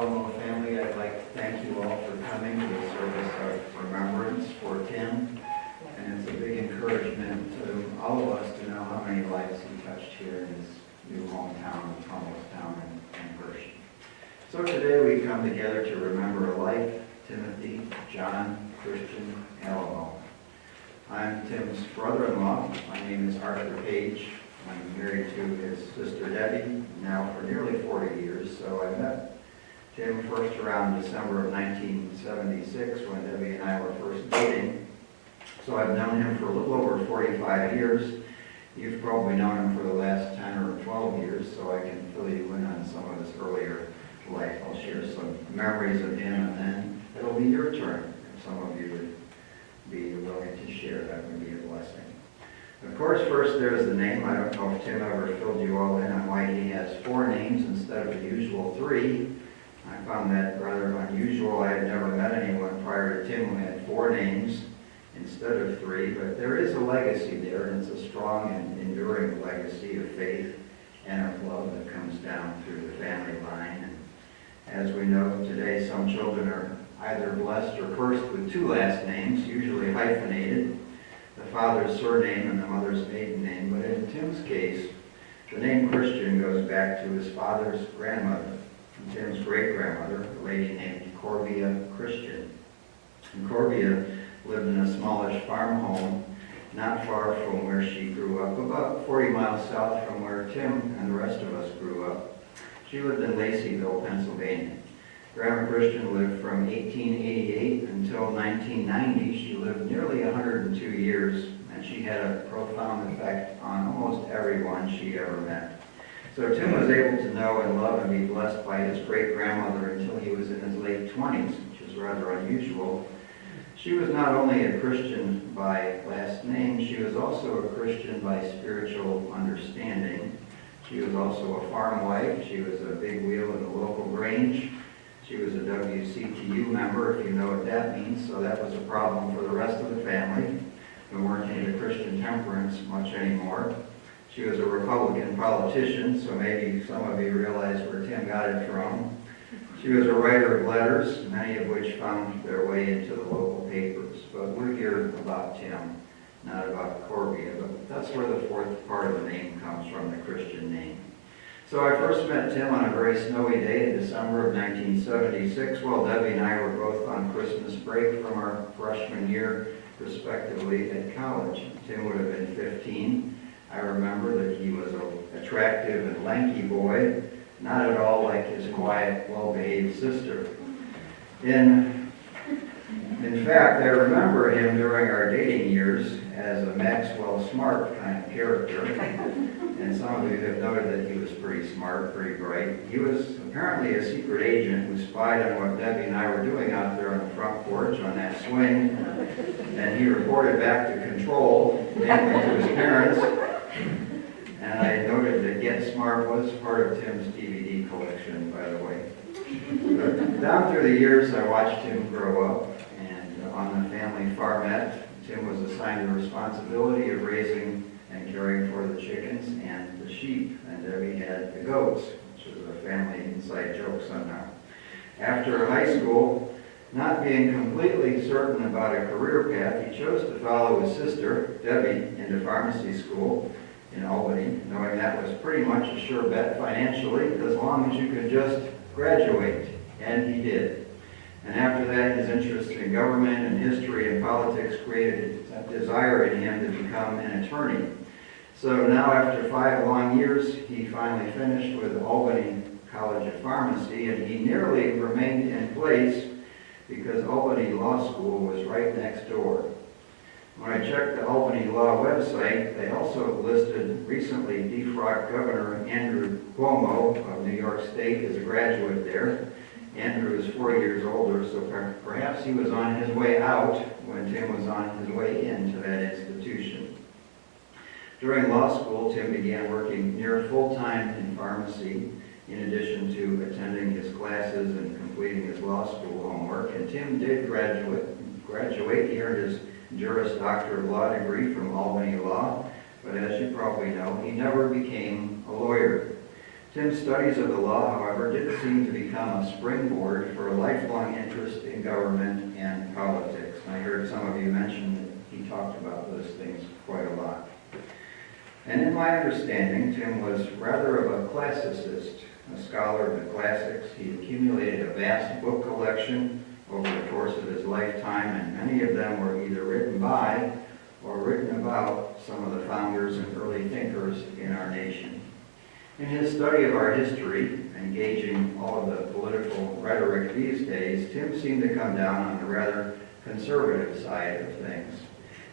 Alamo family, I'd like to thank you all for coming to the service of remembrance for Tim. And it's a big encouragement to all of us to know how many lives he touched here in his new hometown of Hummelstown and Hershey. So today we come together to remember a life, Timothy, John, Christian, Alamo. I'm Tim's brother-in-law. My name is Arthur Page. I'm married to his sister Debbie now for nearly 40 years. So I met Tim first around December of 1976 when Debbie and I were first dating. So I've known him for a little over 45 years. You've probably known him for the last 10 or 12 years, so I can fill you in on some of his earlier life. I'll share some memories of him, and then it'll be your turn. If some of you would be willing to share, that would be a blessing. Of course, first there's the name. I don't know if Tim ever filled you all in on why he has 4 names instead of the usual 3. I found that rather unusual. I had never met anyone prior to Tim who had 4 names instead of 3, but there is a legacy there, and it's a strong and enduring legacy of faith and of love that comes down through the family line. And as we know today, some children are either blessed or cursed with 2 last names, usually hyphenated, the father's surname and the mother's maiden name. But in Tim's case, the name Christian goes back to his father's grandmother, and Tim's great-grandmother, a lady named Corbia Christian. And Corbia lived in a smallish farm home not far from where she grew up, about 40 miles south from where Tim and the rest of us grew up. She lived in Laceyville, Pennsylvania. Grandma Christian lived from 1888 until 1990. She lived nearly 102 years, and she had a profound effect on almost everyone she ever met. So Tim was able to know and love and be blessed by his great-grandmother until he was in his late 20s, which is rather unusual. She was not only a Christian by last name, she was also a Christian by spiritual understanding. She was also a farm wife. She was a big wheel in the local grange. She was a WCTU member, if you know what that means, so that was a problem for the rest of the family. We weren't into Christian temperance much anymore. She was a Republican politician, so maybe some of you realize where Tim got it from. She was a writer of letters, many of which found their way into the local papers. But we're here about Tim, not about Corbia. But that's where the 4th part of the name comes from, the Christian name. So I first met Tim on a very snowy day in December of 1976 while Debbie and I were both on Christmas break from our freshman year, respectively, at college. Tim would have been 15. I remember that he was an attractive and lanky boy, not at all like his quiet, well-behaved sister. In fact, I remember him during our dating years as a Maxwell Smart kind of character. And some of you have noted that he was pretty smart, pretty bright. He was apparently a secret agent who spied on what Debbie and I were doing out there on the front porch on that swing. And he reported back to control, namely to his parents. And I noted that Get Smart was part of Tim's DVD collection, by the way. But down through the years, I watched him grow up, and on the family farmette, Tim was assigned the responsibility of raising and caring for the chickens and the sheep, and Debbie had the goats, which was a family inside joke somehow. After high school, not being completely certain about a career path, he chose to follow his sister, Debbie, into pharmacy school in Albany, knowing that was pretty much a sure bet financially, as long as you could just graduate, and he did. And after that, his interest in government and history and politics created a desire in him to become an attorney. So now, after 5 long years, he finally finished with Albany College of Pharmacy, and he nearly remained in place because Albany Law School was right next door. When I checked the Albany Law website, they also listed recently defrocked Governor Andrew Cuomo of New York State as a graduate there. Andrew is 4 years older, so perhaps he was on his way out when Tim was on his way into that institution. During law school, Tim began working near full-time in pharmacy, in addition to attending his classes and completing his law school homework. And Tim did graduate. He earned his Juris Doctor of Law degree from Albany Law, but as you probably know, he never became a lawyer. Tim's studies of the law, however, did seem to become a springboard for a lifelong interest in government and politics. I heard some of you mention that he talked about those things quite a lot. And in my understanding, Tim was rather of a classicist, a scholar of the classics. He accumulated a vast book collection over the course of his lifetime, and many of them were either written by or written about some of the founders and early thinkers in our nation. In his study of our history, engaging all of the political rhetoric these days, Tim seemed to come down on the rather conservative side of things.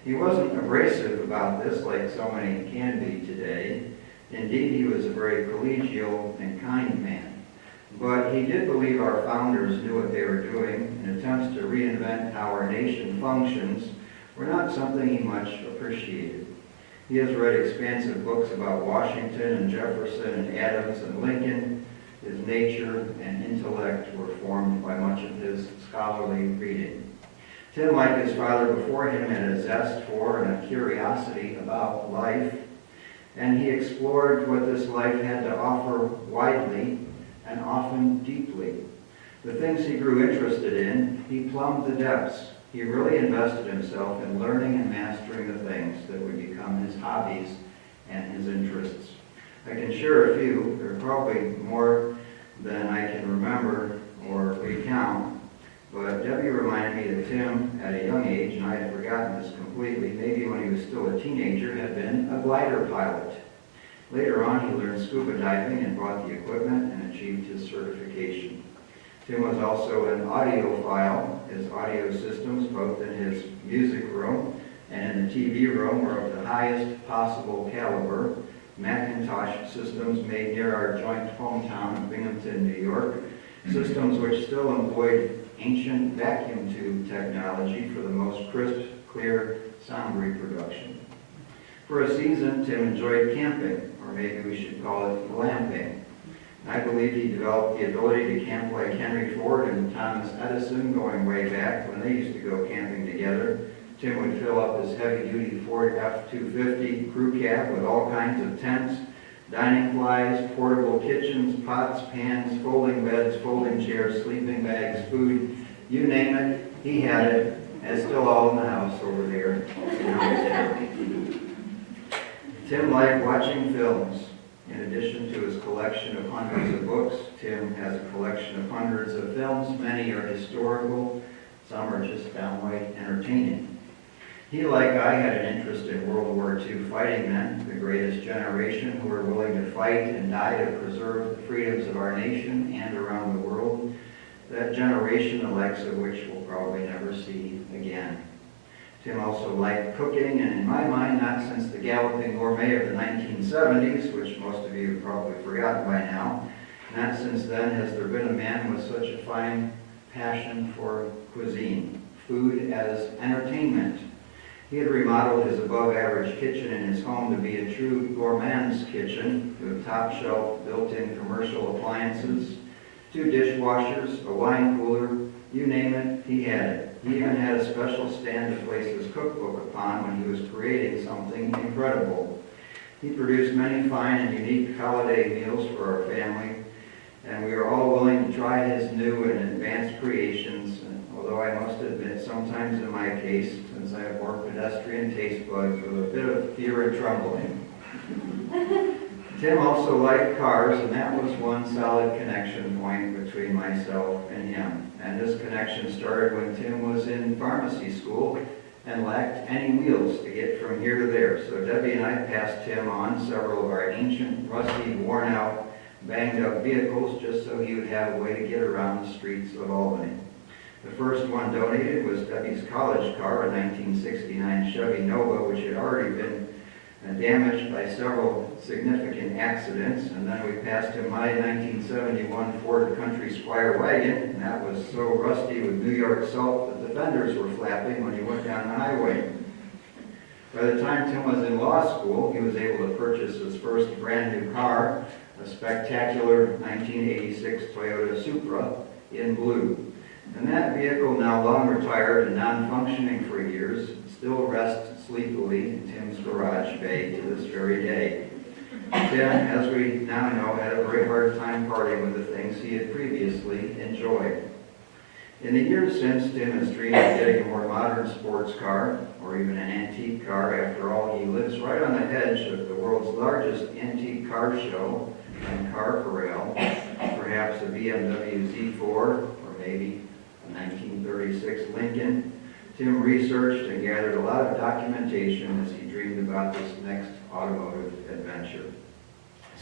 He wasn't abrasive about this like so many can be today. Indeed, he was a very collegial and kind man. But he did believe our founders knew what they were doing, and attempts to reinvent how our nation functions were not something he much appreciated. He has read expansive books about Washington and Jefferson and Adams and Lincoln. His nature and intellect were formed by much of his scholarly reading. Tim, like his father before him, had a zest for and a curiosity about life, and he explored what this life had to offer widely and often deeply. The things he grew interested in, he plumbed the depths. He really invested himself in learning and mastering the things that would become his hobbies and his interests. I can share a few. There are probably more than I can remember or recount. But Debbie reminded me that Tim, at a young age, and I had forgotten this completely, maybe when he was still a teenager, had been a glider pilot. Later on, he learned scuba diving and bought the equipment and achieved his certification. Tim was also an audiophile. His audio systems, both in his music room and in the TV room, were of the highest possible caliber. Macintosh systems made near our joint hometown of Binghamton, New York, systems which still employed ancient vacuum tube technology for the most crisp, clear sound reproduction. For a season, Tim enjoyed camping, or maybe we should call it glamping. I believe he developed the ability to camp like Henry Ford and Thomas Edison, going way back when they used to go camping together. Tim would fill up his heavy-duty Ford F-250 crew cab with all kinds of tents, dining flies, portable kitchens, pots, pans, folding beds, folding chairs, sleeping bags, food, you name it, he had it, and it's still all in the house over there. Tim liked watching films. In addition to his collection of hundreds of books, Tim has a collection of hundreds of films. Many are historical, some are just downright entertaining. He, like I, had an interest in World War II fighting men, the greatest generation who were willing to fight and die to preserve the freedoms of our nation and around the world. That generation, the likes of which we'll probably never see again. Tim also liked cooking, and in my mind, not since the galloping gourmet of the 1970s, which most of you have probably forgotten by now, not since then has there been a man with such a fine passion for cuisine, food as entertainment. He had remodeled his above-average kitchen in his home to be a true gourmand's kitchen with top-shelf built-in commercial appliances, 2 dishwashers, a wine cooler, you name it, he had it. He even had a special stand to place his cookbook upon when he was creating something incredible. He produced many fine and unique holiday meals for our family, and we were all willing to try his new and advanced creations, although I must admit sometimes in my case, since I have more pedestrian taste buds, with a bit of fear and trembling. Tim also liked cars, and that was one solid connection point between myself and him. And this connection started when Tim was in pharmacy school and lacked any wheels to get from here to there. So Debbie and I passed Tim on several of our ancient, rusty, worn-out, banged-up vehicles just so he would have a way to get around the streets of Albany. The first one donated was Debbie's college car, a 1969 Chevy Nova, which had already been damaged by several significant accidents, and then we passed him my 1971 Ford Country Squire wagon, and that was so rusty with New York salt that the fenders were flapping when he went down the highway. By the time Tim was in law school, he was able to purchase his first brand new car, a spectacular 1986 Toyota Supra in blue. And that vehicle, now long retired and non-functioning for years, still rests sleepily in Tim's garage bay to this very day. Tim, as we now know, had a very hard time parting with the things he had previously enjoyed. In the years since, Tim has dreamed of getting a more modern sports car, or even an antique car. After all, he lives right on the edge of the world's largest antique car show and car corral, perhaps a BMW Z4, or maybe a 1936 Lincoln. Tim researched and gathered a lot of documentation as he dreamed about this next automotive adventure.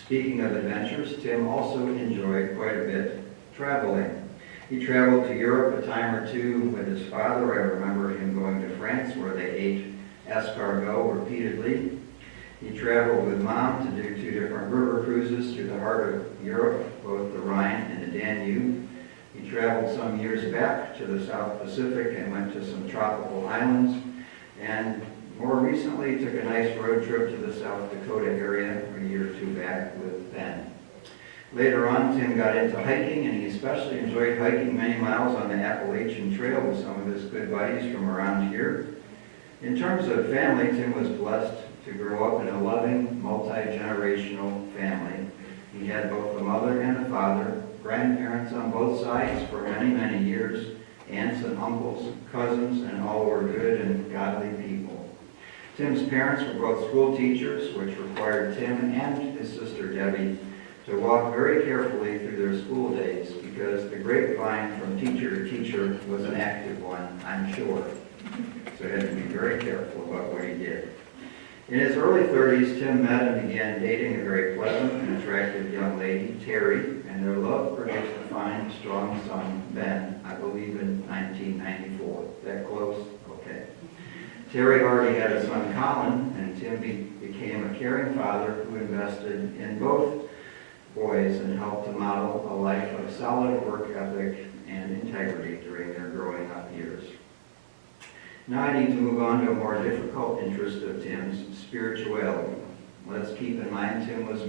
Speaking of adventures, Tim also enjoyed quite a bit traveling. He traveled to Europe a time or two with his father. I remember him going to France where they ate escargot repeatedly. He traveled with Mom to do 2 different river cruises through the heart of Europe, both the Rhine and the Danube. He traveled some years back to the South Pacific and went to some tropical islands. And more recently took a nice road trip to the South Dakota area a year or 2 back with Ben. Later on, Tim got into hiking, and he especially enjoyed hiking many miles on the Appalachian Trail with some of his good buddies from around here. In terms of family, Tim was blessed to grow up in a loving, multi-generational family. He had both a mother and a father, grandparents on both sides for many, many years, aunts and uncles, cousins, and all were good and godly people. Tim's parents were both school teachers, which required Tim and his sister Debbie to walk very carefully through their school days because the grapevine from teacher to teacher was an active one, I'm sure. So he had to be very careful about what he did. In his early 30s, Tim met and began dating a very pleasant and attractive young lady, Terry, and their love produced a fine, strong son, Ben, I believe in 1994. That close? Okay. Terry already had a son, Colin, and Tim became a caring father who invested in both boys and helped to model a life of solid work ethic and integrity during their growing up years. Now I need to move on to a more difficult interest of Tim's, spirituality. Let's keep in mind Tim was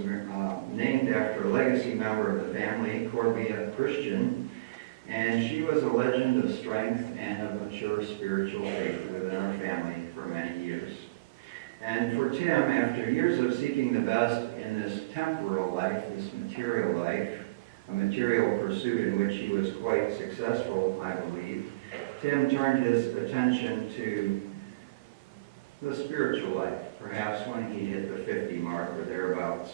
named after a legacy member of the family, Corbia Christian, and she was a legend of strength and of mature spiritual faith within our family for many years. And for Tim, after years of seeking the best in this temporal life, this material life, a material pursuit in which he was quite successful, I believe, Tim turned his attention to the spiritual life, perhaps when he hit the 50 mark or thereabouts.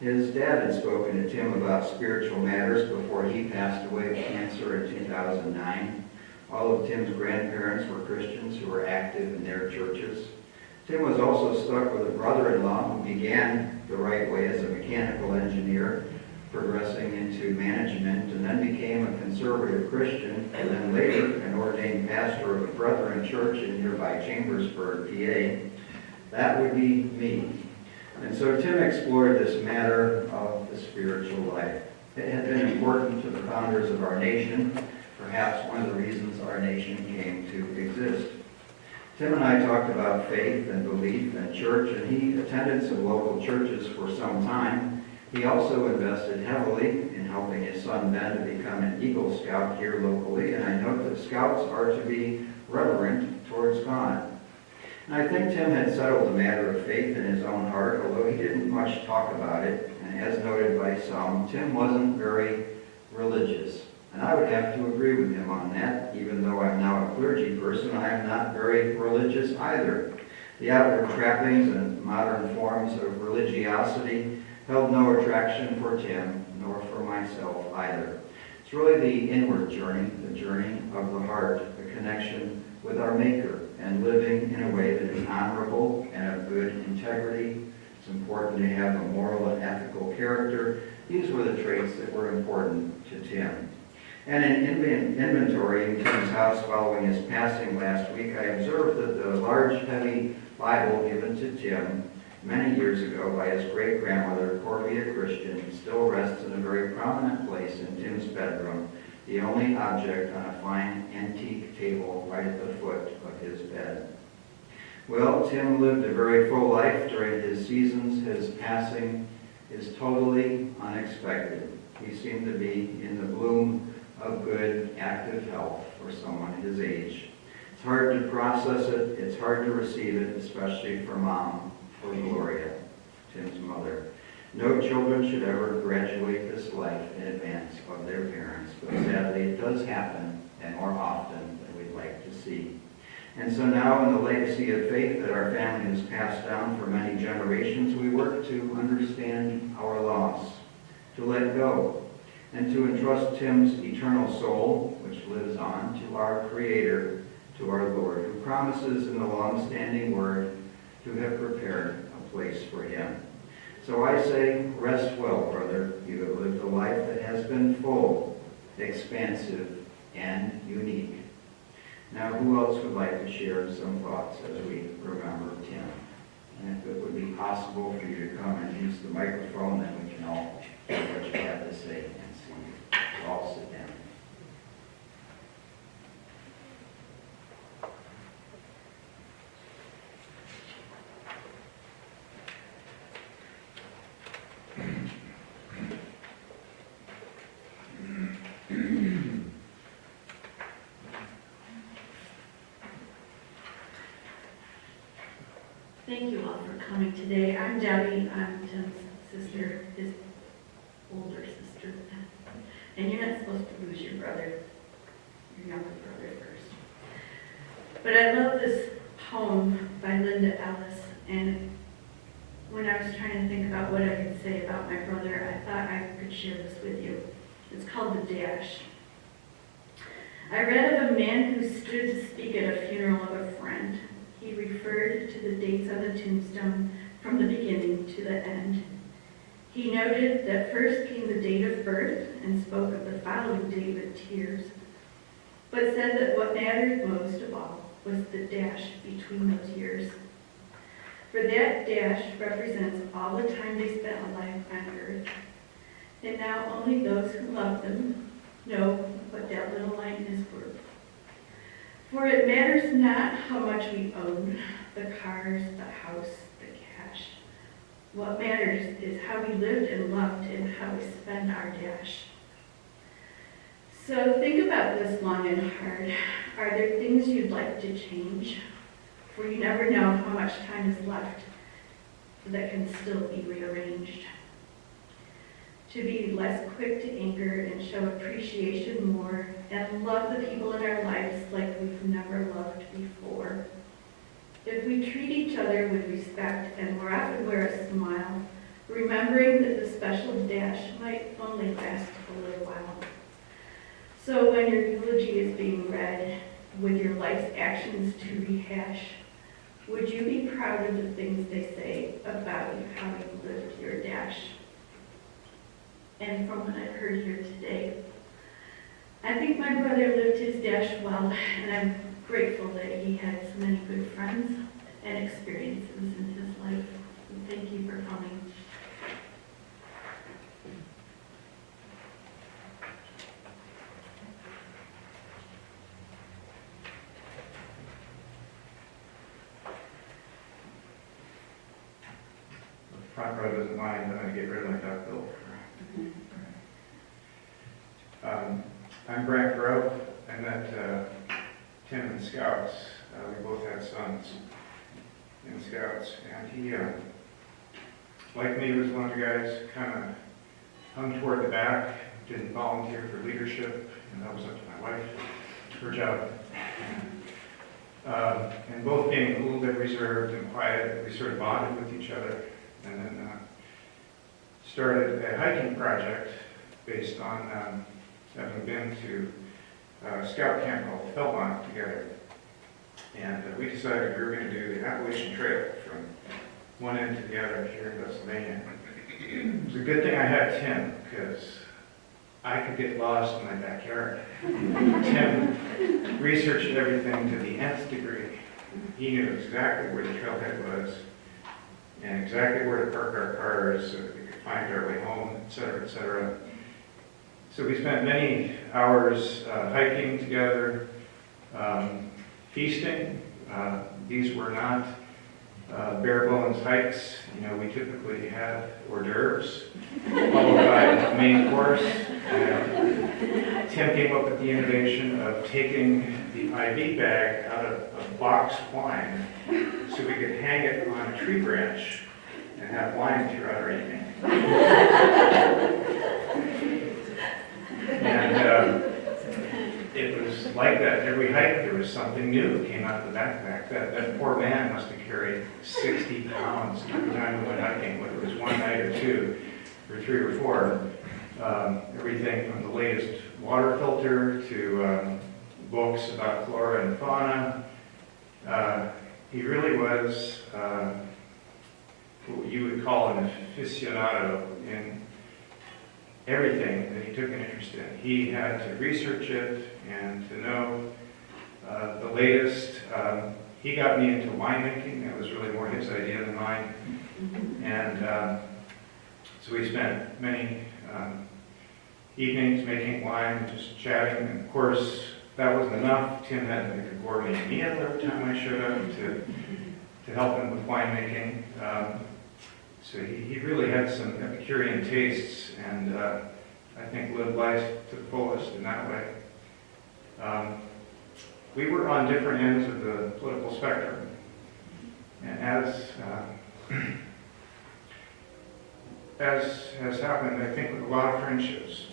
His dad had spoken to Tim about spiritual matters before he passed away of cancer in 2009. All of Tim's grandparents were Christians who were active in their churches. Tim was also stuck with a brother-in-law who began the right way as a mechanical engineer, progressing into management, and then became a conservative Christian, and then later an ordained pastor of a Brethren church in nearby Chambersburg, PA. That would be me. And so Tim explored this matter of the spiritual life. It had been important to the founders of our nation, perhaps one of the reasons our nation came to exist. Tim and I talked about faith and belief and church, and he attended some local churches for some time. He also invested heavily in helping his son Ben to become an Eagle Scout here locally, and I note that scouts are to be reverent towards God. And I think Tim had settled the matter of faith in his own heart, although he didn't much talk about it, and as noted by some, Tim wasn't very religious. And I would have to agree with him on that. Even though I'm now a clergy person, I am not very religious either. The outward trappings and modern forms of religiosity held no attraction for Tim, nor for myself either. It's really the inward journey, the journey of the heart, the connection with our Maker, and living in a way that is honorable and of good integrity. It's important to have a moral and ethical character. These were the traits that were important to Tim. And in inventorying Tim's house following his passing last week, I observed that the large, heavy Bible given to Tim many years ago by his great-grandmother, Corbia Christian, still rests in a very prominent place in Tim's bedroom, the only object on a fine antique table right at the foot of his bed. Well, Tim lived a very full life during his seasons. His passing is totally unexpected. He seemed to be in the bloom of good, active health for someone his age. It's hard to process it. It's hard to receive it, especially for Mom, for Gloria, Tim's mother. No children should ever graduate this life in advance of their parents, but sadly it does happen, and more often than we'd like to see. And so now, in the legacy of faith that our family has passed down for many generations, we work to understand our loss, to let go, and to entrust Tim's eternal soul, which lives on, to our Creator, to our Lord, who promises in the long-standing Word to have prepared a place for him. So I say, rest well, brother. You have lived a life that has been full, expansive, and unique. Now, who else would like to share some thoughts as we remember Tim? And if it would be possible for you to come and use the microphone, then we can all hear what you have to say and see you. We'll all sit down. Thank you all for coming today. I'm Debbie. I'm Tim's sister, his older sister. And you're not supposed to lose your brother, your younger brother first. But I love this poem by Linda Ellis. And when I was trying to think about what I could say about my brother, I thought I could share this with you. It's called The Dash. I read of a man who stood to speak at a funeral of a friend. He referred to the dates on the tombstone from the beginning to the end. He noted that first came the date of birth and spoke of the following date with tears, but said that what mattered most of all was the dash between those years. For that dash represents all the time they spent alive on earth. And now only those who love them know what that little line is worth. For it matters not how much we own, the cars, the house, the cash. What matters is how we lived and loved and how we spend our dash. So think about this long and hard. Are there things you'd like to change? For you never know how much time is left that can still be rearranged. To be less quick to anger and show appreciation more, and love the people in our lives like we've never loved before. If we treat each other with respect and more often wear a smile, remembering that the special dash might only last a little while. So when your eulogy is being read, with your life's actions to rehash, would you be proud of the things they say about you, how you lived your dash? And from what I've heard here today, I think my brother lived his dash well, and I'm grateful that he had so many good friends and experiences in his life. And thank you for coming. If the front row doesn't mind, I'm going to get rid of my duck bill. I'm Brent Grove. I met Tim in Scouts. We both had sons in Scouts, and he, like me, was one of the guys kind of hung toward the back, didn't volunteer for leadership, and that was up to my wife, her job. And both being a little bit reserved and quiet, we sort of bonded with each other, and then started a hiking project based on having been to a scout camp called Philmont together. And we decided we were going to do the Appalachian Trail from one end to the other here in Pennsylvania. It was a good thing I had Tim, because I could get lost in my backyard. Tim researched everything to the nth degree. He knew exactly where the trailhead was and exactly where to park our cars so that we could find our way home, et cetera, et cetera. So we spent many hours hiking together, feasting. These were not bare bones hikes. You know, we typically had hors d'oeuvres, followed by a main course. And Tim came up with the innovation of taking the IV bag out of a boxed wine so we could hang it on a tree branch and have wine throughout our evening. And it was like that. Every hike, there was something new that came out of the backpack. That poor man must have carried 60 pounds every time we went hiking, whether it was one night or two, or three or four. Everything from the latest water filter to books about flora and fauna. He really was what you would call an aficionado in everything that he took an interest in. He had to research it and to know the latest. He got me into winemaking. That was really more his idea than mine. And so we spent many evenings making wine, just chatting. And of course, that wasn't enough. Tim had to make a gourmet meal every time I showed up to help him with winemaking. So he really had some Epicurean tastes, and I think lived life to the fullest in that way. We were on different ends of the political spectrum, and as has happened, I think, with a lot of friendships,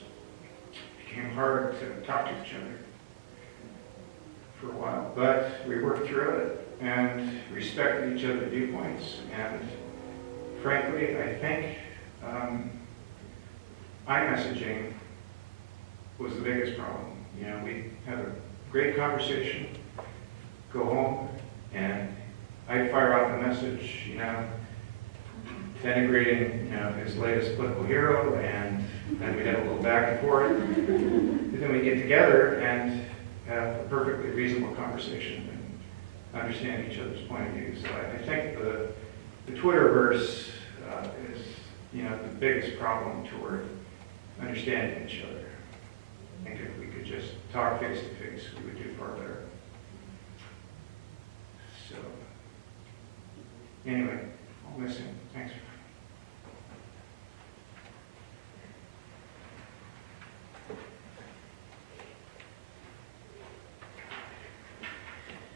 it became hard to talk to each other for a while, but we worked through it and respected each other's viewpoints. And frankly, I think iMessaging was the biggest problem. You know, we had a great conversation, go home, and I'd fire off a message, you know, denigrating, you know, his latest political hero, and then we'd have a little back and forth. And then we'd get together and have a perfectly reasonable conversation and understand each other's point of view. So I think the Twitterverse is, you know, the biggest problem toward understanding each other. I think if we could just talk face to face, we would do far better. So, anyway, I'll miss him. Thanks.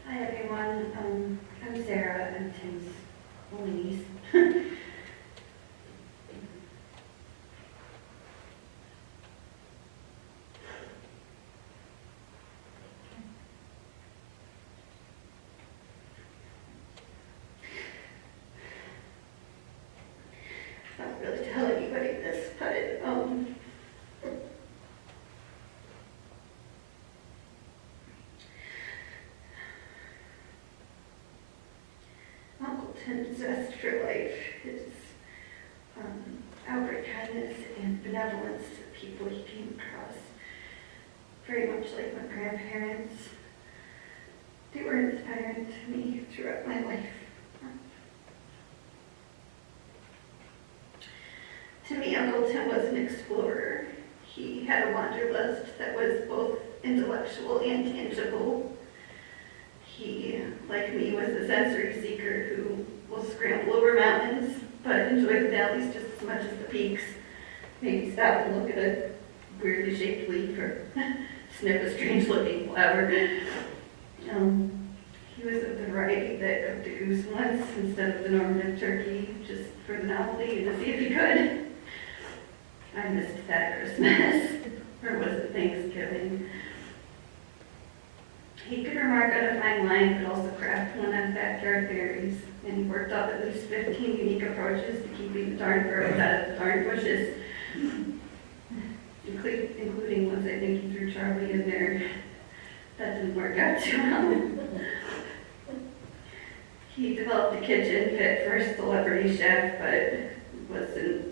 Hi everyone, I'm Sarah, I'm Tim's only niece. I don't really tell anybody this, but Uncle Tim's zest for life, his outward kindness and benevolence to the people he came across, very much like my grandparents. They were inspiring to me throughout my life. To me, Uncle Tim was an explorer. He had a wanderlust that was both intellectual and tangible. He, like me, was a sensory seeker who will scramble over mountains, but enjoy the valleys just as much as the peaks. Maybe stop and look at a weirdly shaped leaf or sniff a strange-looking flower. He was of the variety that cooked a goose once instead of the normative turkey, just for the novelty and to see if he could. I missed that Christmas, or was it Thanksgiving? He could remark on a fine line, but also craft one on backyard berries, and he worked up at least 15 unique approaches to keeping the darn birds out of the darn bushes, including ones I think he threw Charlie in there. That didn't work out too well. He developed a kitchen fit for a celebrity chef, but wasn't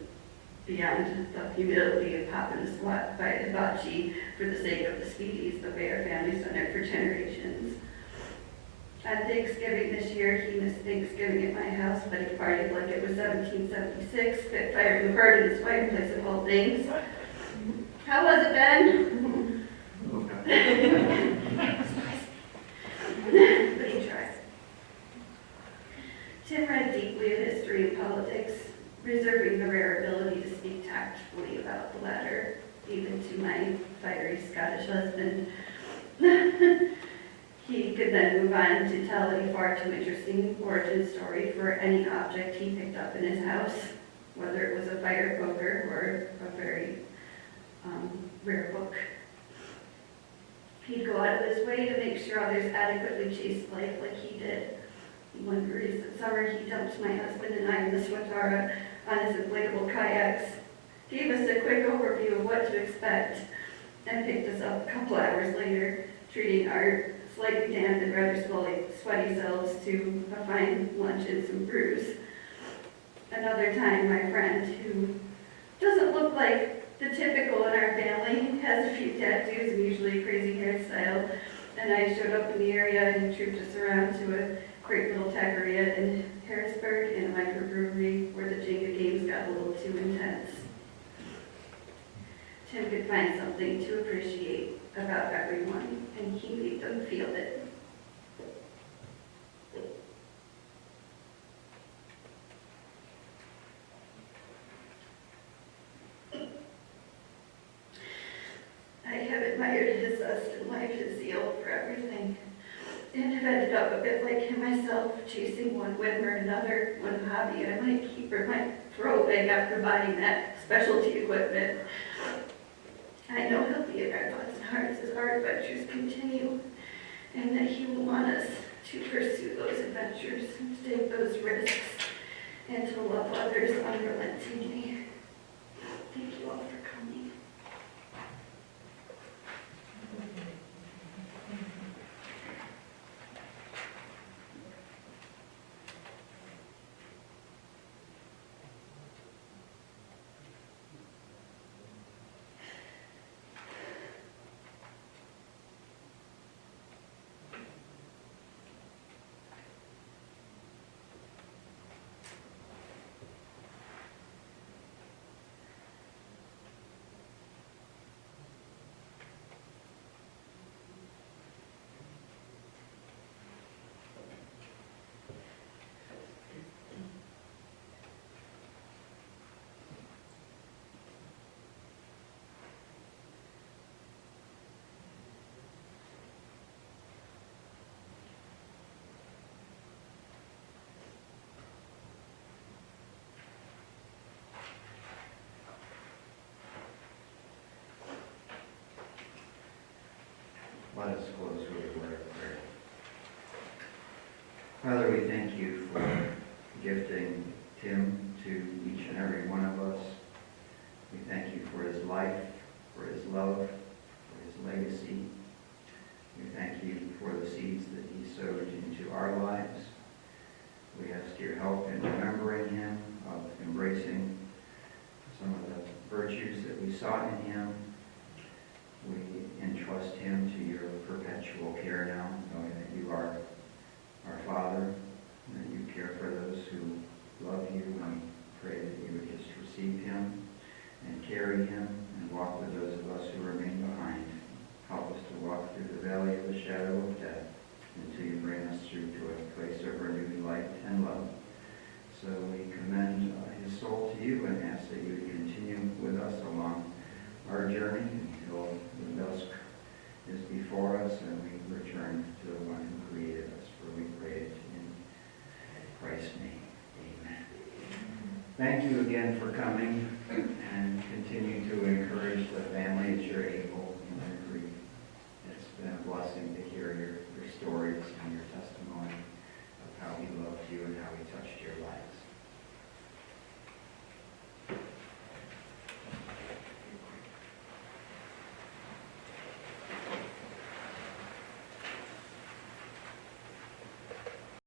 beyond the humility of popping a squat by a debauchee for the sake of the speedies, the way our family's done it for generations. On Thanksgiving this year, he missed Thanksgiving at my house, but he partied like it was 1776, fit fire to a bird in his fireplace of all things. How was it, Ben? But he tried. Tim read deeply in history and politics, reserving the rare ability to speak tactfully about the latter, even to my fiery Scottish husband. He could then move on to tell a far too interesting origin story for any object he picked up in his house. whether it was a fire poker or a very rare book. He'd go out of his way to make sure others adequately chased life like he did. One recent summer, he dumped my husband and I in the Swatara on his inflatable kayaks, gave us a quick overview of what to expect, and picked us up a couple hours later, treating our slightly damp and rather sweaty selves to a fine lunch and some brews. Another time, my friend, who doesn't look like the typical in our family, has a few tattoos and usually a crazy hairstyle, and I showed up in the area and trooped us around to a great little taqueria in Harrisburg and a microbrewery where the Jenga games got a little too intense. Tim could find something to appreciate about everyone, and he made them feel it. I have admired his zest in life, his zeal for everything, and have ended up a bit like him myself, chasing one whim or another, one hobby I might keep or might throw away after buying that specialty equipment. I know he'll be in our thoughts and hearts as our adventures continue, and that he will want us to pursue those adventures, to take those risks, and to love others unrelentingly. Thank you all for coming. Let us close with a word of prayer. Father, we thank you for gifting Tim to each and every one of us. We thank you for his life, for his love, for his legacy. We thank you for the seeds that he sowed into our lives. We ask your help in remembering him, of embracing some of the virtues that we saw in him. We entrust him to your perpetual care now, knowing that you are our Father, and that you care for those who love you, and pray that you would just receive him and carry him and walk with those of us who remain behind. Help us to walk through the valley of the shadow of death until you bring us through to a place of renewed light and love. So we commend his soul to you and ask that you would continue with us along our journey until the dusk is before us and we return to the one who created us. For we pray it in Christ's name. Amen. Thank you again for coming, and continue to encourage the family